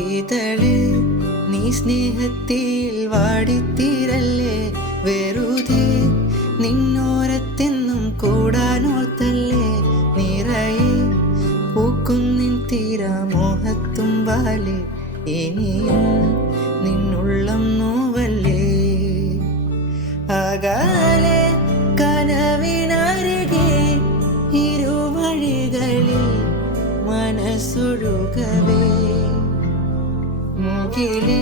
ഇതള് നീ സ്നേഹത്തിൽ വാടിത്തീരല്ലേ, വെറുതെ നിന്നോരത്തെന്നും കൂടാനോർത്തല്ലേ, നിറയെ പൂക്കുന്നിൻ തീരാമോഹത്തുമ്പാലെ ഇനിയും നിന്നുള്ളം നോവല്ലേ. അകാലെ കനവിനരികെ ഇരുവഴികളിൽ മനസ്സൊഴുകവേ, മുകിലേ